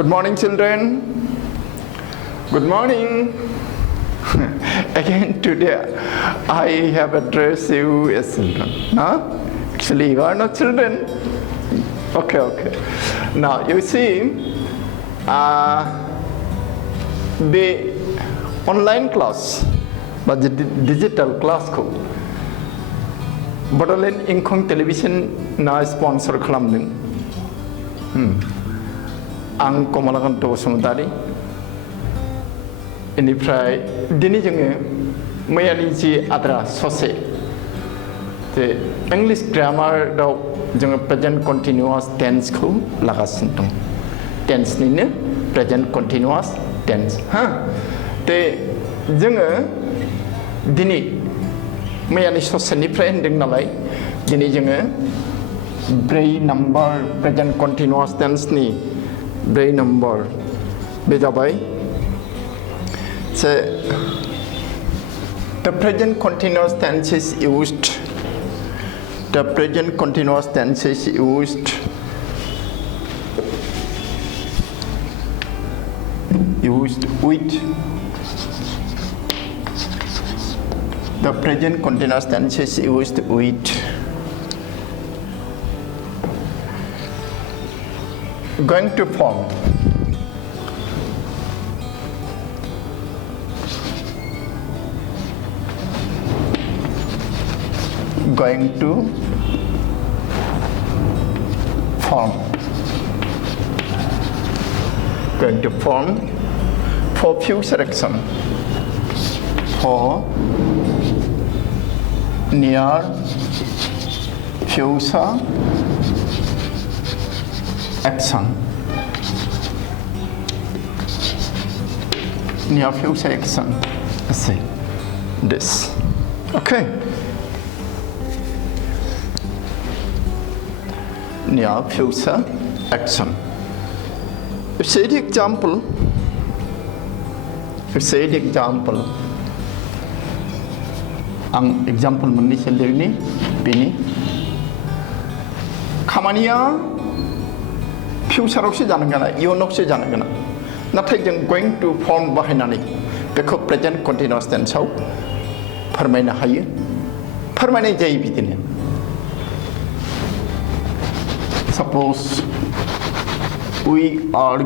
Good morning, children. Good morning. Again today I have addressed you as children. Huh? Actually, you are not children. Okay. Now you see the online class, but the digital class ko Bodoland Engkhong television na sponsor खालामदों. आं कमलाकान्त बसुमतारी इनिफ्राय दिनै जोङो मैयानि जि आद्रा ससे जे English ग्रामाराव जोङो present कन्टिनिउआस टेन्सखौ लागासिनो दं टेन्सनिनो प्रेजेन्ट कन्टिनिउआस टेन्स हा ते जोङो दिनै मैयानि ससेनिफ्राय होनदों नालाय दिनै जोङो 4 नम्बर प्रेजेन्ट कन्टिनिउआस टेन्सनि 4 नम्बर बे जाबाय the present continuous tense is used with the present continuous tense is used with going to form for future action for near future action let's say this okay near future action say the example ang example मोननैसो लिरनि बेनि खामानिया फिउचारावसो जानो गोनां इयुनावसो जानो गोनां नाथाय जों going to form बाहायनानै बेखौ प्रेजेन्ट कन्टिनिउआस टेन्सआव फोरमायनो हायो फोरमायनाय जायो बिदिनो suppose we are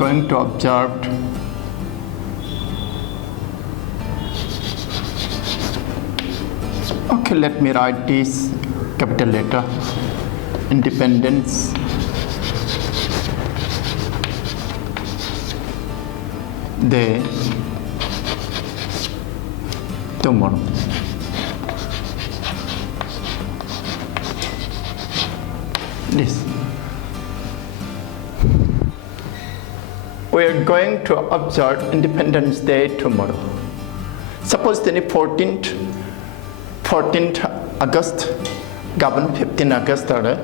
going to observe okay, let me write this capital letter independence day tomorrow this we are going to observe Independence Day tomorrow. Suppose the 14th August गाबोन 15 August आरो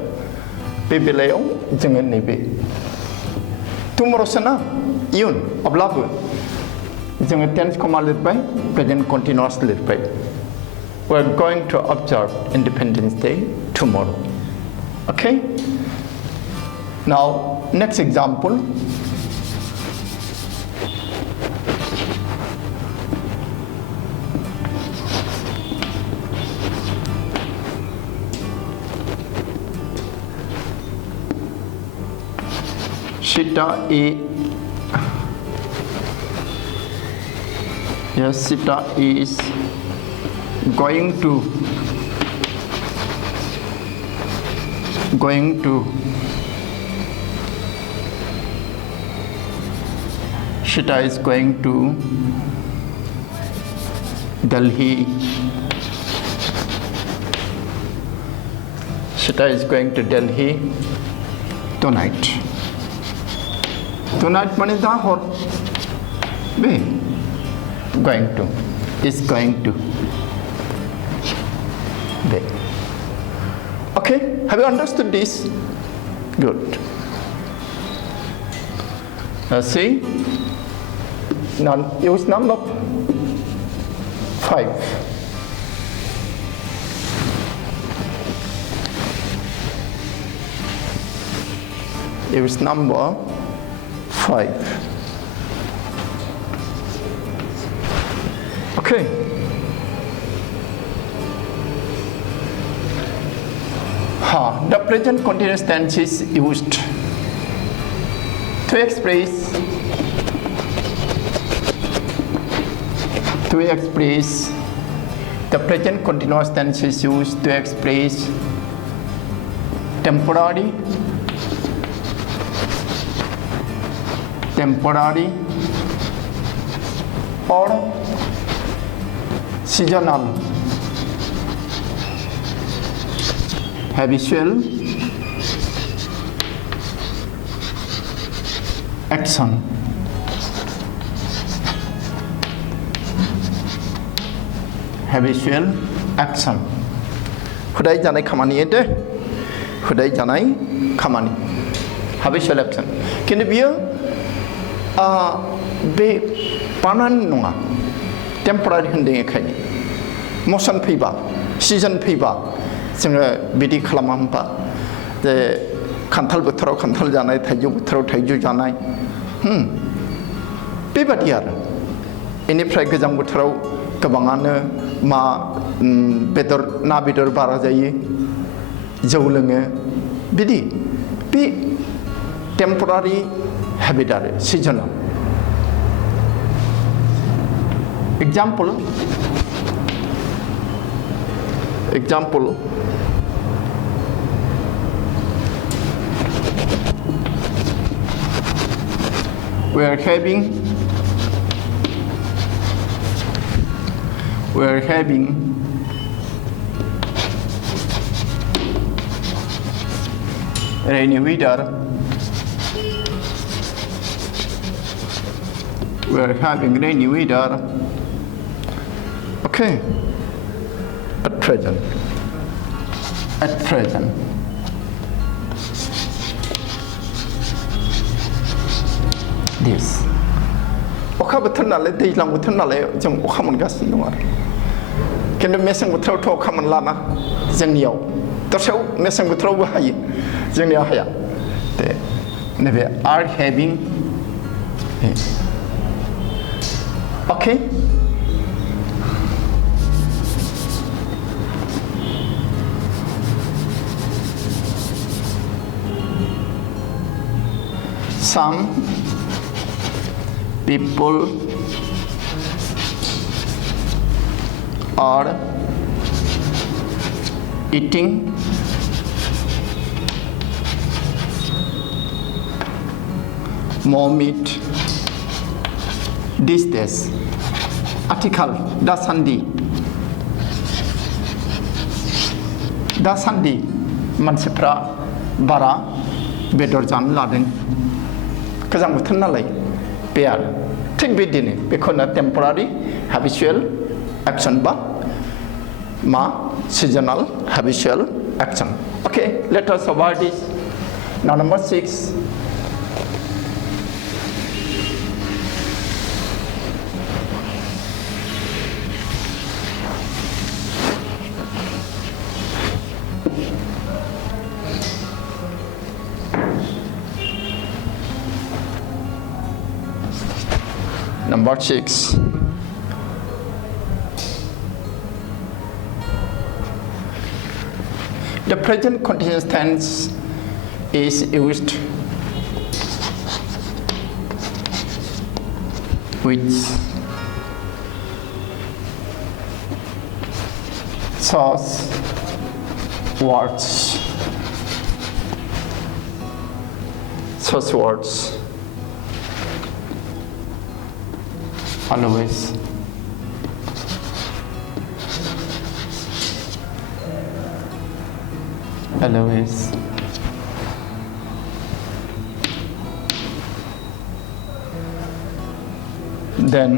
बे बेलायाव जोङो नैबे tomorrowसो ना इयुन अब्लाबो जोङो टेन्सखौ मा लिरबाय प्रेजेन्ट कन्टिनिउआस लिरबाय we are going to observe Independence Day tomorrow. Okay, now next example Sita is going to Sita is going to Delhi. Sita is going to Delhi tonight. Tonight माने दा हर बे going to is going to be. Okay, have you understood this? Good. See, now use number 5. Use number 5. Okay. The present continuous tense is used to express the present continuous tense is used to express temporary or seasonal habitual action. Habitual action. Hudai janai khamani ete. Hudai janai khamani. Habitual action. Kini biya be panan nunga. Temporary hending ekai. Motion piba, season piba. जोङो बिदि खालामा होनबा जे खान्थाल बोथोराव खान्थाल जानाय थाइजौ बोथोराव थाइजौ जानाय बेबादि आरो बेनिफ्राय गोजां बोथोराव गोबाङानो ना बेदर बारा जायो जौ लोङो बिदि बे टेम्परारि हेबिट आरो सिजनाल example we are having rainy weather. We are having rainy weather. Okay. At present. This. अखा बोथोर नालाय दैज्लां बोथोर नालाय जों अखा मोनगासिनो दं आरो खिन्थु मेसें बोथोरावथ' अखा मोनलाना जोंनियाव दस्रायाव मेसें बोथोरावबो हायो जोंनियाव हाया दे नैबे are having okay some people are eating more meat these days. Article दासान्दि मानसिफ्रा बारा बेदर जानो लादों गोजां बोथोर नालाय बे आरो थिग बिदिनो बेखौनो टेम्परारि habitual action बा seasonal habitual action. Okay, let us avoid this. Now number 6. Number 6. The present continuous tense is used with such words. Always. Then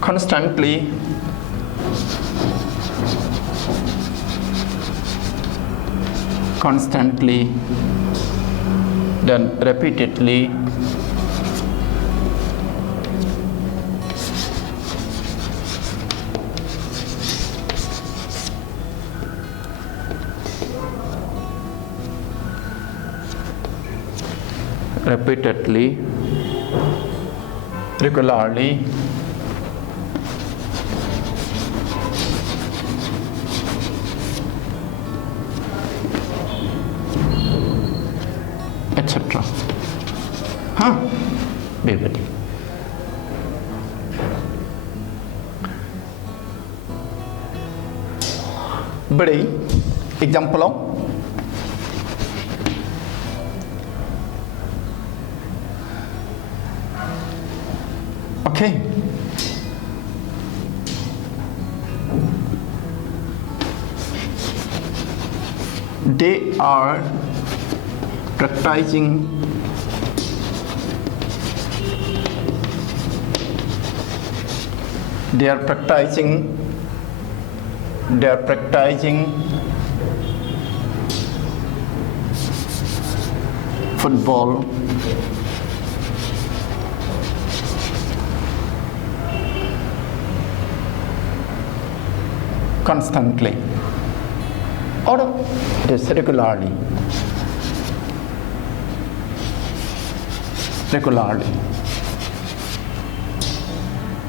constantly constantly, then repeatedly, repeatedly, regularly, etc. Vividly. Bड़ी example of okay. They are practicing football constantly or just regularly.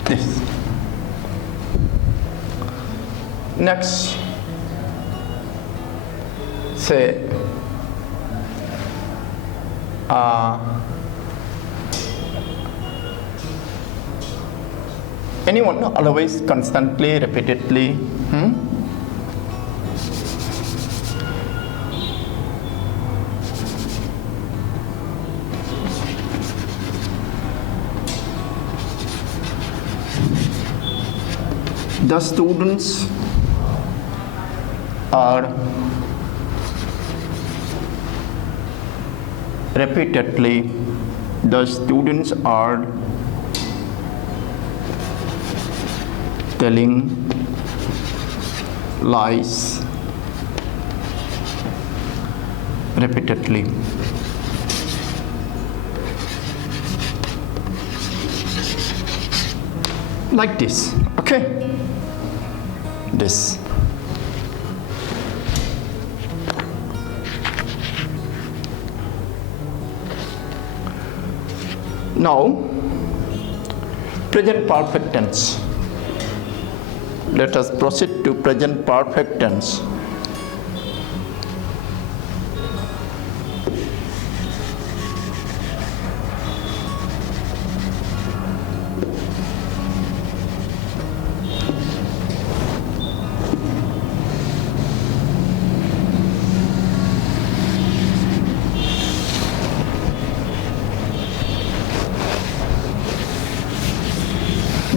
This. Next, say anyone always constantly, repeatedly. The students are repeatedly, telling lies repeatedly. Like this, okay? This. Now, present perfect tense. Let us proceed to present perfect tense.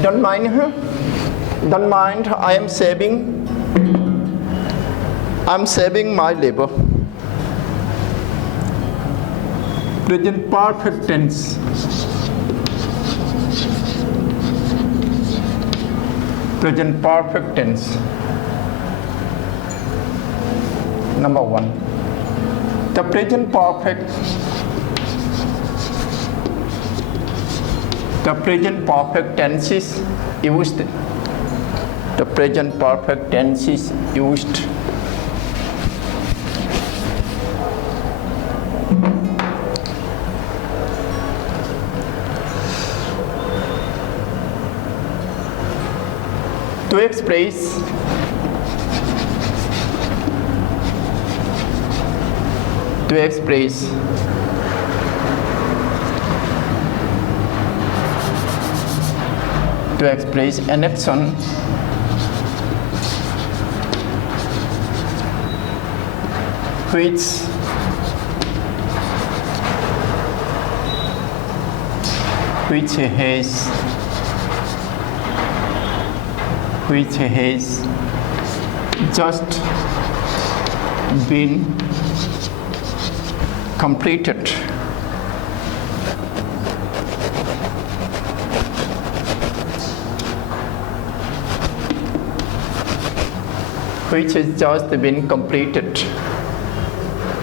Don't mind her. Don't mind, I am saving my labor. Present perfect tense. Present perfect tense. Number one. The present perfect tense is used. The present perfect tense is used to express an action which has just been completed. Which has just been completed.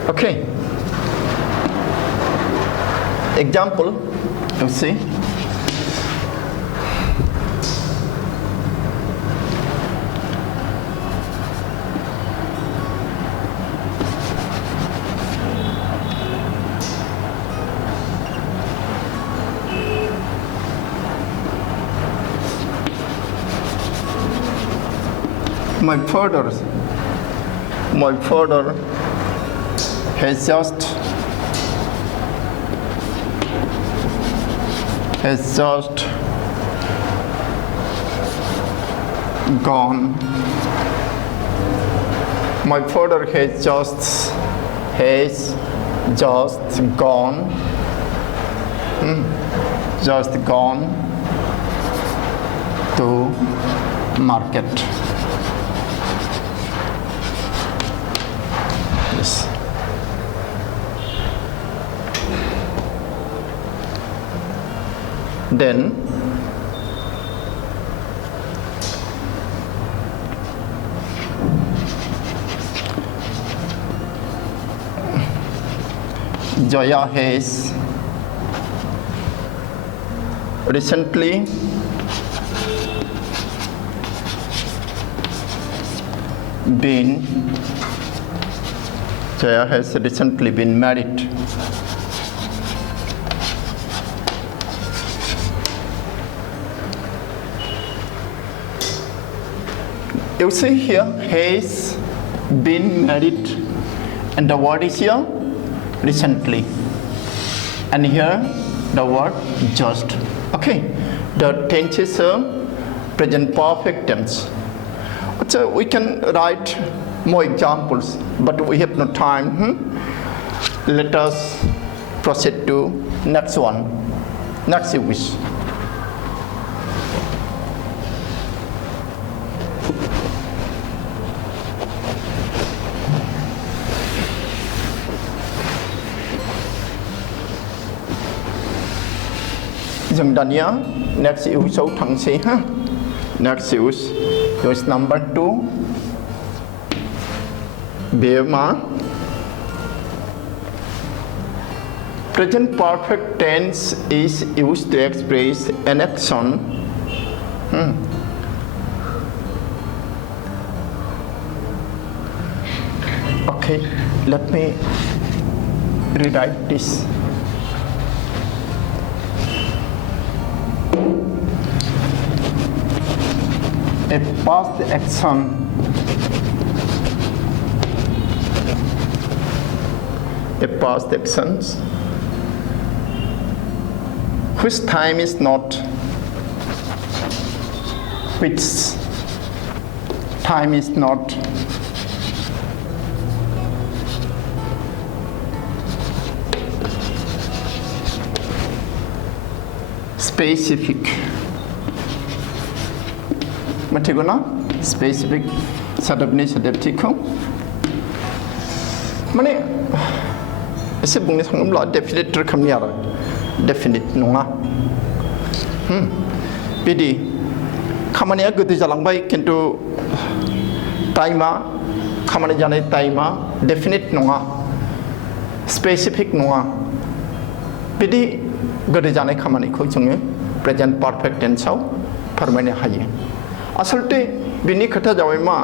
Okay. Example, you see. My father has just gone. My father has just gone. Just gone to market. Yes. Then Joya has recently been married. You see here, has been married, and the word is here, recently. And here, the word just. Okay, the tense is present perfect tense. So we can write more examples, but we have no time. Let us proceed to next one, next wish. Dừng Dania, next use số thằng C ha. Next use number 2. Bema. Present perfect tense is used to express an action. Okay, let me rewrite this. A past action which time is not specific. Matigona specific sadabni sadaptiko. Mane ese bungni sangumla definite rokamniara. Definite nonga. Bidi kamania gudi jalangbai kintu taima kamani jane taima definite nonga. Specific nonga. Bidi gudi jane kamani ko junge present perfect tense au permane haye. Asalte bini kata jawai ma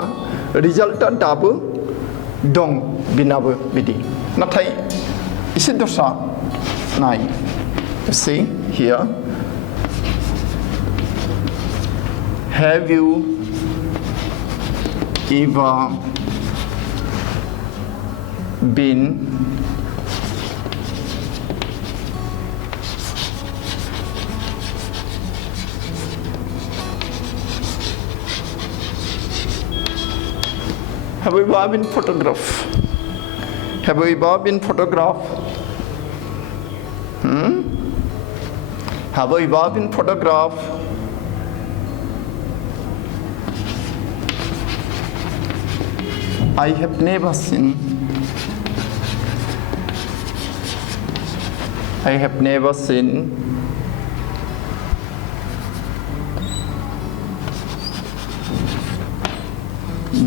resulta dabu dong binabu bidi. Natai isi dosa nai. You see here. Have you ever been Have you ever been photographed? Have you ever been photographed? Have you ever been photographed? I have never seen. I have never seen.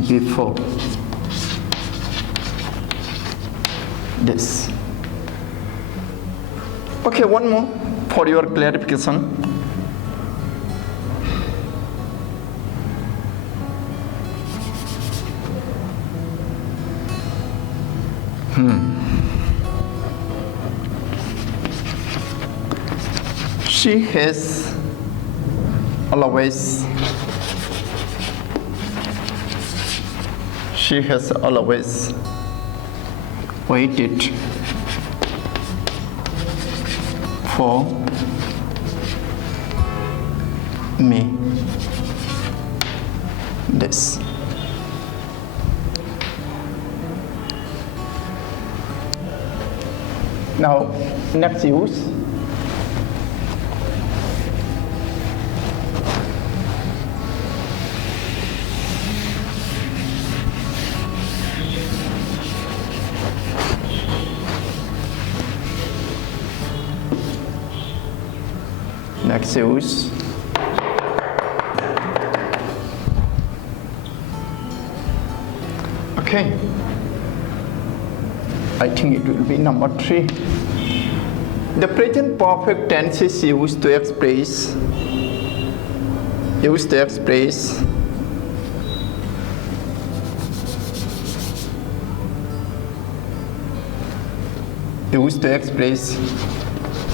Before. this. Okay, one more for your clarification. She has always waited for me. This. Now, next use. Next use. Okay. I think it will be number 3. The present perfect tense is used to express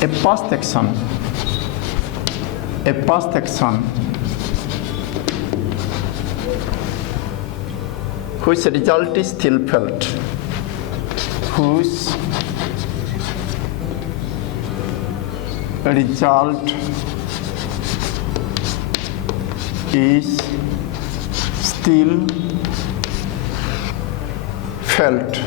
a past action whose result is still felt, whose result is still felt.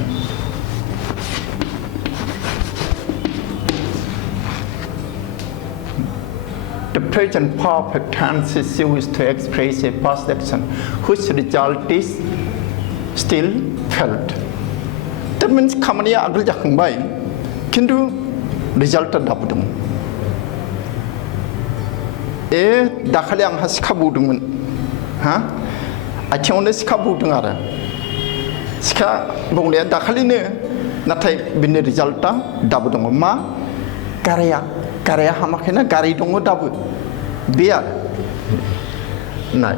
The present perfect tense is used to express a past action whose result is still felt. That means खामानिया आगोल जाखांबाय किन्तु रिजाल्टआ दाबो दं. दाखालि आंहा सिखा बौदोंमोन आथिङावनो सिखा बौदों आरो सिखा बौनाया दाखालिनो नाथाय बिनि रिजाल्टआ दाबो दङ. मा गाराया हामाखैना गाराय दङ दाबो बे आरो नाय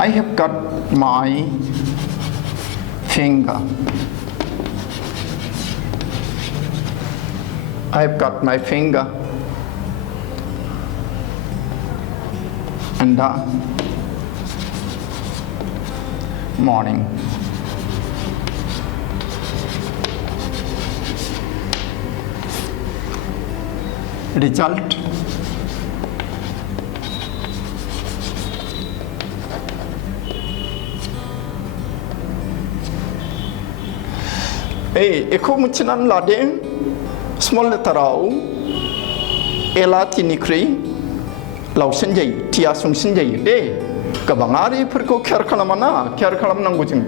I have got my finger. I've got my finger in the morning. Result एखौ मिथिनानै लादों स्मल लेटाराव एला टिनिख्रुइ लावसिन जायो टिया सुंसिन जायो दे गोबाङारि बेफोरखौ केयार खालामा केयार खालामनांगौ जों.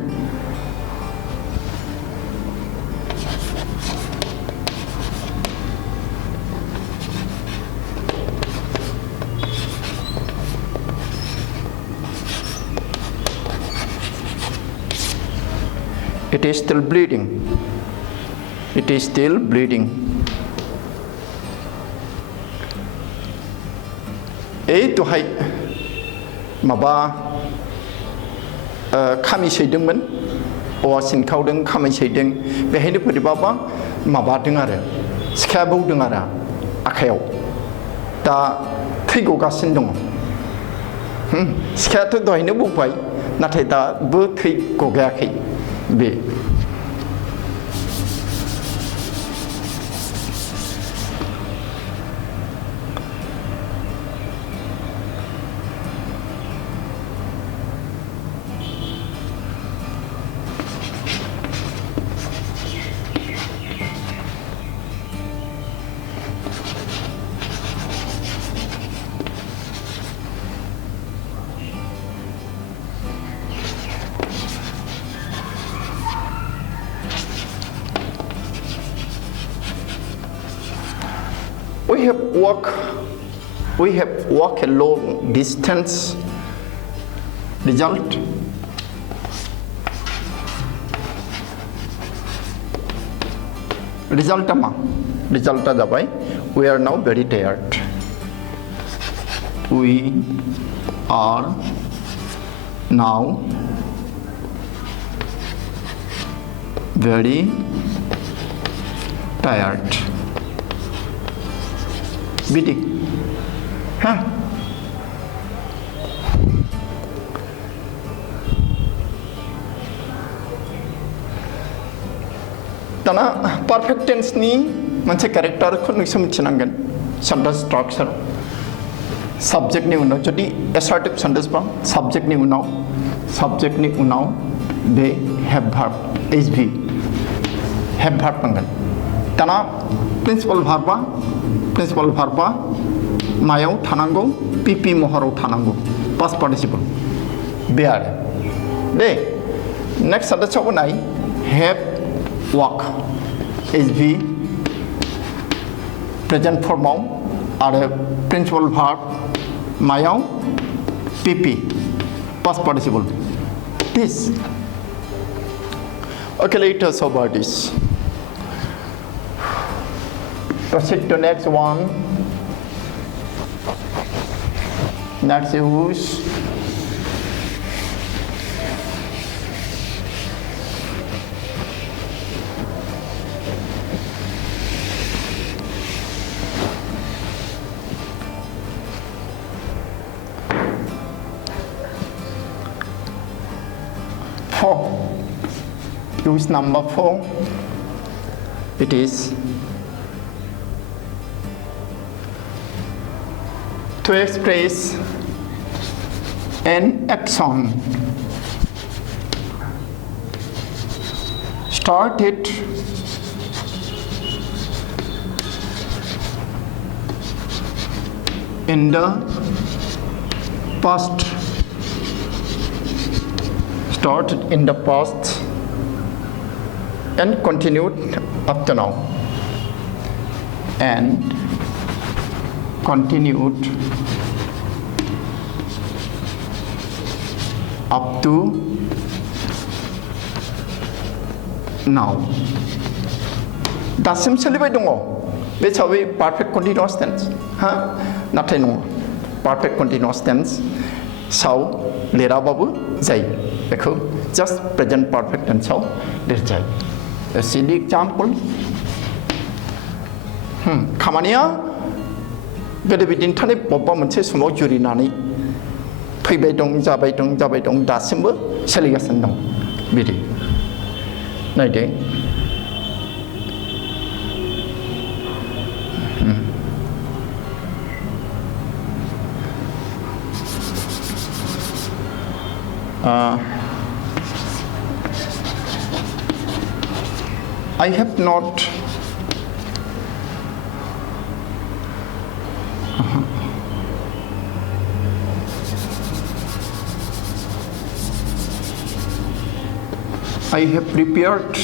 It is still bleeding. It is still bleeding. दहाय माबा खामि सैदोंमोन औवा सिनखावदों खामि सैदों बेहायनो बोरैबाबा माबादों आरो सिखाया बौदों आरो आखायाव दा थै गगासिनो दङ. सिखायाथ' दहायनो बौबाय नाथाय दाबो थै गगायाखै बे. We have walked a long distance. Result. Result जाबाय. We are now very tired. We are now very tired. Bidik. Huh? दाना perfect tense नि मोनसे character-खौ नोंसोर मिथिनांगोन. Sentence structure. Subject नि उनाव जुदि assertive sentence बा subject नि उनाव they have verb HV have verb नांगोन. दाना principal verb-आ मायाव थानांगौ PP महराव थानांगौ past participle बे आरो दे next sentence-आव नाय have walk HV present form-आव आरो principal verb मायाव PP past participle this. Okay, let us about this. Proceed to next one. Next use. Use number 4. It is to express an action started in the past and continued up to now up to now. दासिम सोलिबाय दङ बे हिसाबै perfect continuous tense हा नाथाय नङा perfect continuous tense Sao लिराबाबो जायो बेखौ just present perfect tense आव लिरजायो. A silly example. खामानिया गोदो बिदिनो थानाय बबेबा मोनसे समाव जुरिनानै फैबाय दं जाबाय दं दासिमबो सोलिगासिनो दं बिदि नायदो. I have not I have prepared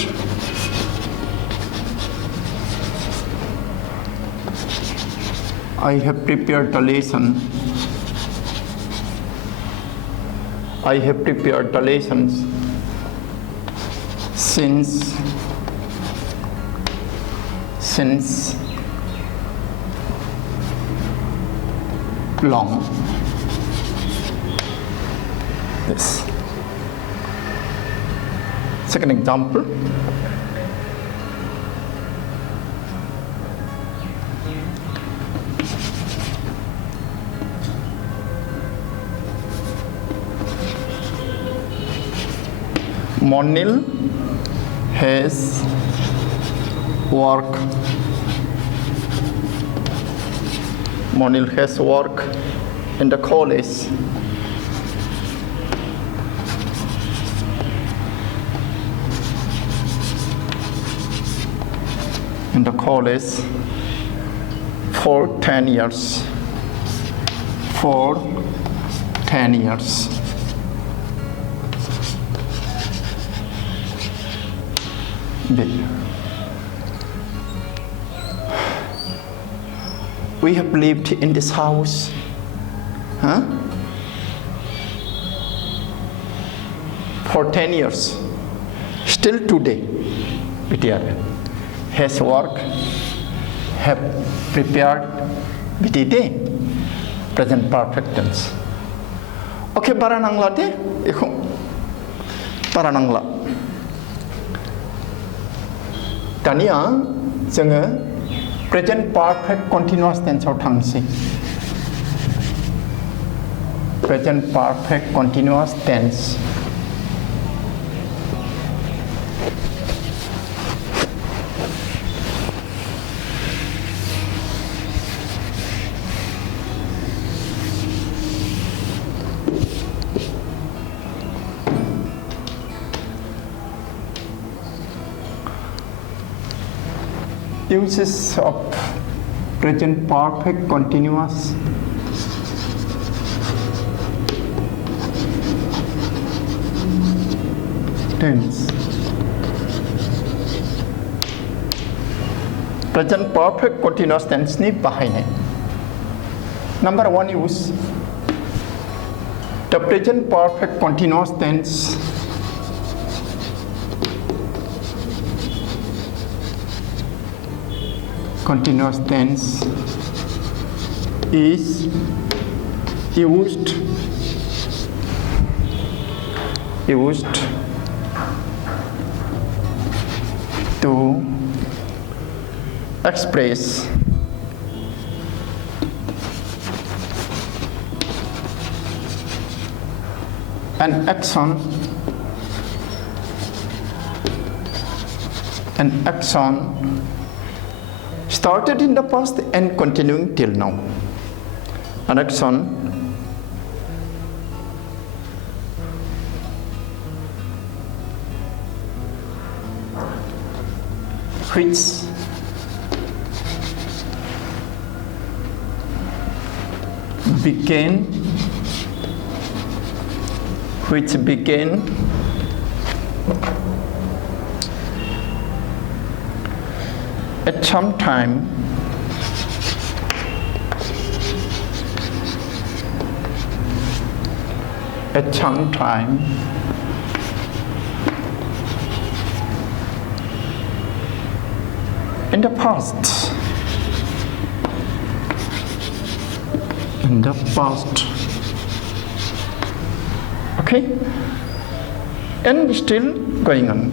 the lesson. I have prepared the lessons since long. This. Second example. Monil has work in the college for 10 years. We have lived in this house. Huh? For 10 years. Still today, Vidya has worked, have prepared Vidya. Present perfect tense. Okay, baranangla de, Engkhong. Baranangla. Tania, जोङो present perfect continuous tense आव थांसै. Present perfect continuous tense. Uses of present perfect continuous tense. Present perfect continuous tense ni bahainai. Number 1 use the present perfect continuous tense is used to express an action started in the past and continuing till now. An action which began at some time in the past. Okay, and still going on,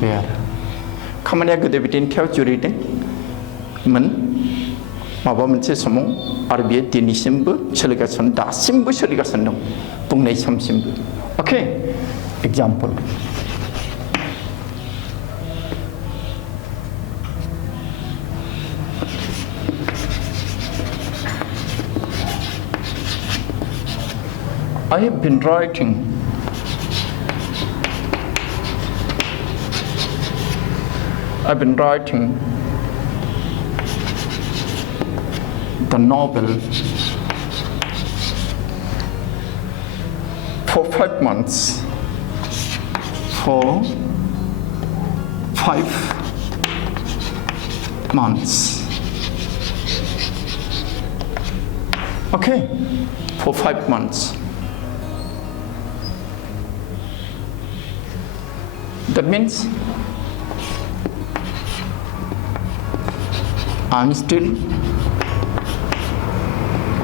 There. खामानिया गोदो बिदिनो थेव जुरिदों मोन माबा मोनसे समाव आरो बियो दिनैसिमबो सोलिगासिनो दासिमबो सोलिगासिनो दं बुंनाय समसिमबो. Okay, example. I have been writing the novel for 5 months. Okay, for 5 months. That means I'm still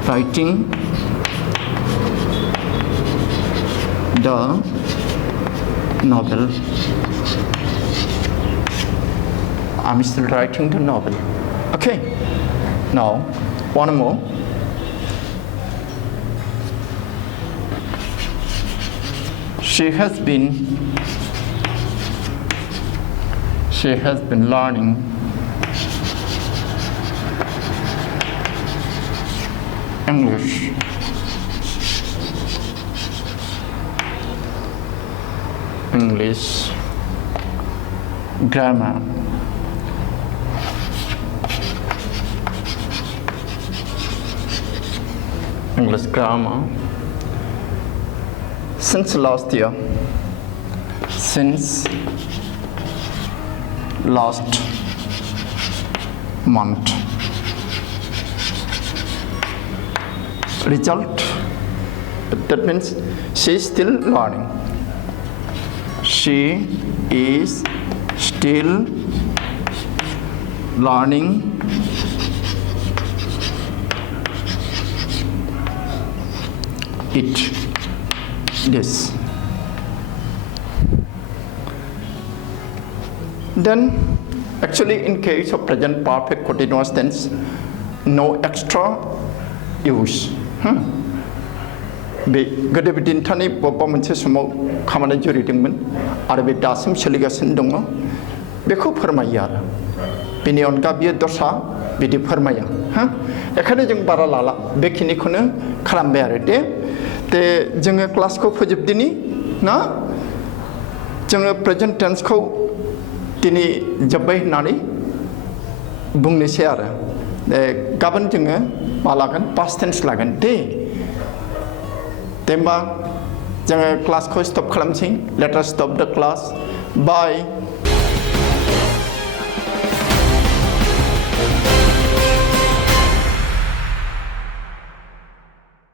writing the novel. Okay, now one more. She has been learning English grammar. since last year, since last month. Result, that means she is still learning. She is still learning it. This. Then, actually, in case of present perfect continuous tense, no extra use. बे गोदो बिदिन्थानि बबेबा मोनसे समाव खामानि जुरिदोंमोन आरो बे दासिम सोलिगासिनो दङ बेखौ फोरमायो आरो बेनि अनगा बियो दस्रा बिदि फोरमाया बेखायनो जों बारा लाला बेखिनिखौनो खालामबाय आरो दे जोङो क्लासखौ फोजोबदिनि ना जोङो प्रेजेन्ट टेन्सखौ दिनै जोब्बाय होननानै बुंनोसै आरो गाबोन जोङो मा लागोन पास्ट टेन्स लागोन दे होमबा जोङो क्लासखौ स्टप खालामसै लेट आस स्टप द क्लास बाय